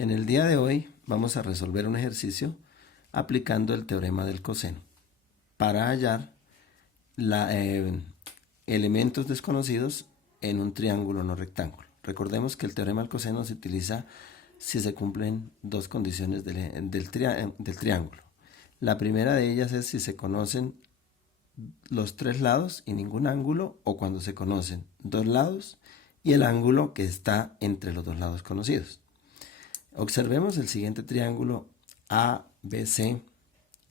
En el día de hoy vamos a resolver un ejercicio aplicando el teorema del coseno para hallar elementos desconocidos en un triángulo no rectángulo. Recordemos que el teorema del coseno se utiliza si se cumplen dos condiciones del triángulo. La primera de ellas es si se conocen los tres lados y ningún ángulo, o cuando se conocen dos lados y el ángulo que está entre los dos lados conocidos. Observemos el siguiente triángulo ABC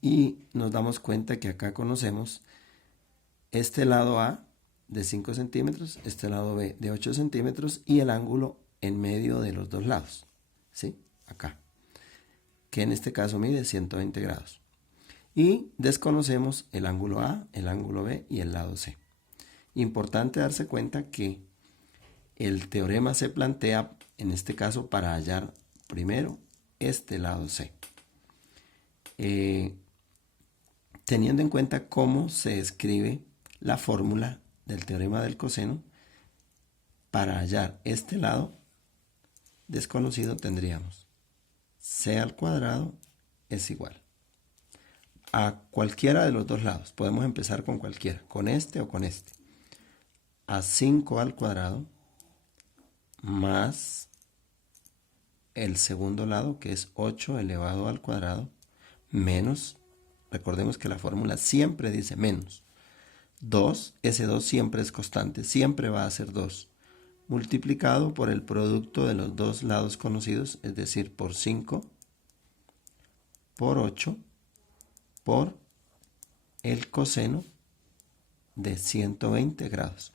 y nos damos cuenta que acá conocemos este lado A de 5 centímetros, este lado B de 8 centímetros y el ángulo en medio de los dos lados, ¿sí? Acá, que en este caso mide 120 grados. Y desconocemos el ángulo A, el ángulo B y el lado C. Importante darse cuenta que el teorema se plantea, en este caso, para hallar primero este lado C. Teniendo en cuenta cómo se escribe la fórmula del teorema del coseno, para hallar este lado desconocido tendríamos C al cuadrado es igual a cualquiera de los dos lados. Podemos empezar con cualquiera, con este o con este. A 5 al cuadrado más el segundo lado, que es 8 elevado al cuadrado, menos, recordemos que la fórmula siempre dice menos, 2, ese 2 siempre es constante, siempre va a ser 2, multiplicado por el producto de los dos lados conocidos, es decir, por 5, por 8, por el coseno de 120 grados.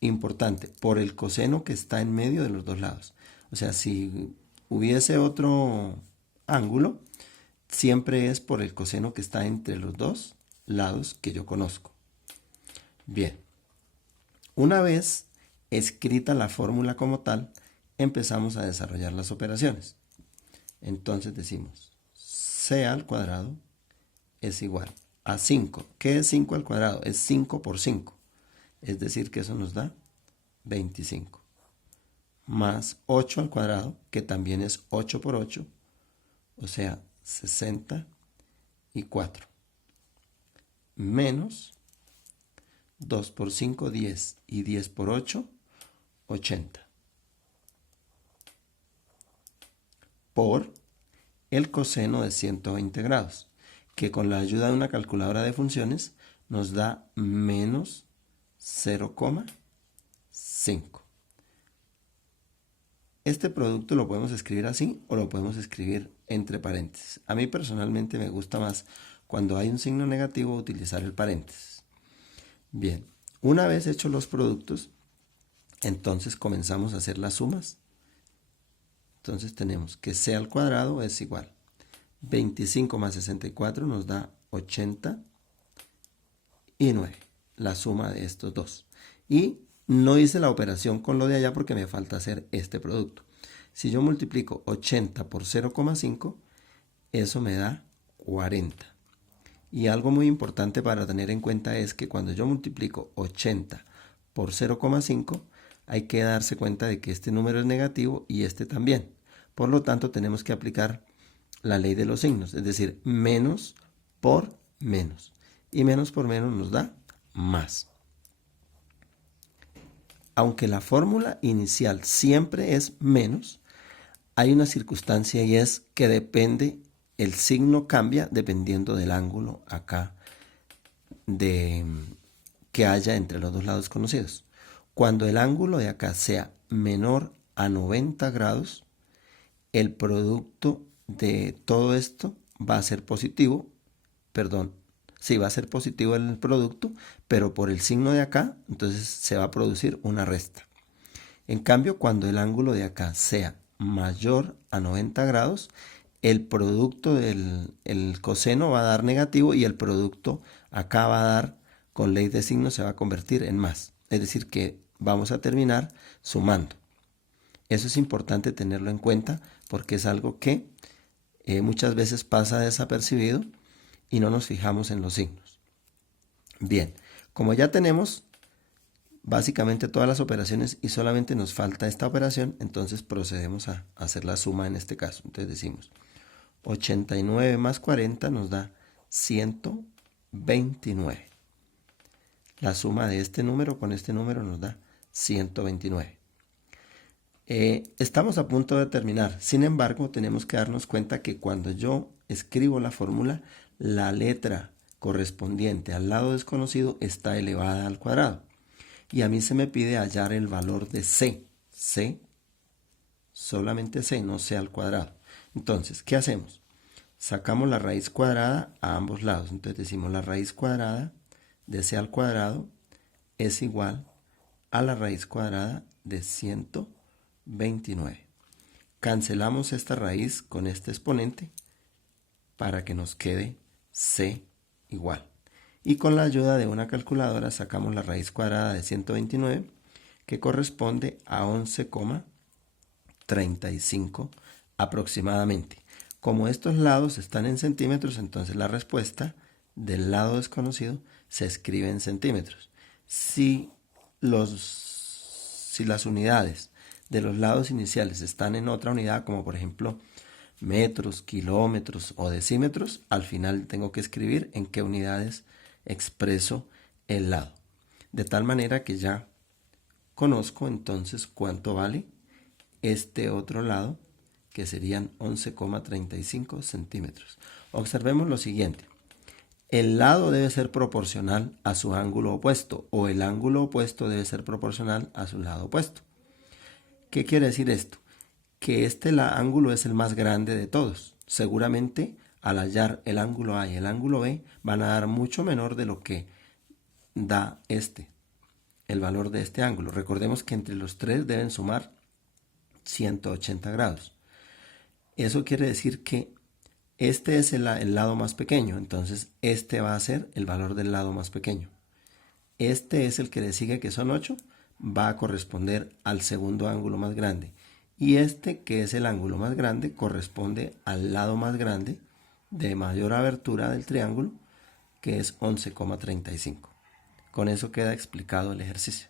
Importante, por el coseno que está en medio de los dos lados. O sea, si hubiese otro ángulo, siempre es por el coseno que está entre los dos lados que yo conozco. Bien, una vez escrita la fórmula como tal, empezamos a desarrollar las operaciones. Entonces decimos C al cuadrado es igual a 5. ¿Qué es 5 al cuadrado? Es 5 por 5. Es decir, que eso nos da 25. Más 8 al cuadrado, que también es 8 por 8, o sea, 64. Menos 2 por 5, 10. Y 10 por 8, 80. Por el coseno de 120 grados, que con la ayuda de una calculadora de funciones nos da menos 0,5. Este producto lo podemos escribir así o lo podemos escribir entre paréntesis. A mí personalmente me gusta más cuando hay un signo negativo utilizar el paréntesis. Bien, una vez hechos los productos, entonces comenzamos a hacer las sumas. Entonces tenemos que C al cuadrado es igual 25 más 64 nos da 89, la suma de estos dos. Y no hice la operación con lo de allá porque me falta hacer este producto. Si yo multiplico 80 por 0,5, eso me da 40. Y algo muy importante para tener en cuenta es que cuando yo multiplico 80 por 0,5, hay que darse cuenta de que este número es negativo y este también. Por lo tanto, tenemos que aplicar la ley de los signos, es decir, menos por menos. Y menos por menos nos da más. Aunque la fórmula inicial siempre es menos, hay una circunstancia y es que el signo cambia dependiendo del ángulo acá que haya entre los dos lados conocidos. Cuando el ángulo de acá sea menor a 90 grados, el producto de todo esto va a ser positivo, sí, va a ser positivo el producto, pero por el signo de acá, entonces se va a producir una resta. En cambio, cuando el ángulo de acá sea mayor a 90 grados, el producto del coseno va a dar negativo y el producto acá va a dar, con ley de signos, se va a convertir en más. Es decir, que vamos a terminar sumando. Eso es importante tenerlo en cuenta porque es algo que muchas veces pasa desapercibido y no nos fijamos en los signos. Bien, como ya tenemos básicamente todas las operaciones y solamente nos falta esta operación, entonces procedemos a hacer la suma en este caso. Entonces decimos 89 más 40 nos da 129. La suma de este número con este número nos da 129. Estamos a punto de terminar. Sin embargo, tenemos que darnos cuenta que cuando yo escribo la fórmula, la letra correspondiente al lado desconocido está elevada al cuadrado. Y a mí se me pide hallar el valor de c. C, solamente c, no c al cuadrado. Entonces, ¿qué hacemos? Sacamos la raíz cuadrada a ambos lados. Entonces decimos la raíz cuadrada de c al cuadrado es igual a la raíz cuadrada de 129. Cancelamos esta raíz con este exponente para que nos quede c igual. Y con la ayuda de una calculadora sacamos la raíz cuadrada de 129, que corresponde a 11,35 aproximadamente. Como estos lados están en centímetros, entonces la respuesta del lado desconocido se escribe en centímetros. Si las unidades de los lados iniciales están en otra unidad, como por ejemplo metros, kilómetros o decímetros, al final tengo que escribir en qué unidades expreso el lado. De tal manera que ya conozco entonces cuánto vale este otro lado, que serían 11,35 centímetros. Observemos lo siguiente. El lado debe ser proporcional a su ángulo opuesto, o el ángulo opuesto debe ser proporcional a su lado opuesto. ¿Qué quiere decir esto? Que este ángulo es el más grande de todos. Seguramente al hallar el ángulo A y el ángulo B van a dar mucho menor de lo que da el valor de este ángulo. Recordemos que entre los tres deben sumar 180 grados. Eso quiere decir que este es el lado más pequeño, entonces este va a ser el valor del lado más pequeño. Este es el que le sigue, que son 8, va a corresponder al segundo ángulo más grande. Y este, que es el ángulo más grande, corresponde al lado más grande de mayor abertura del triángulo, que es 11,35. Con eso queda explicado el ejercicio.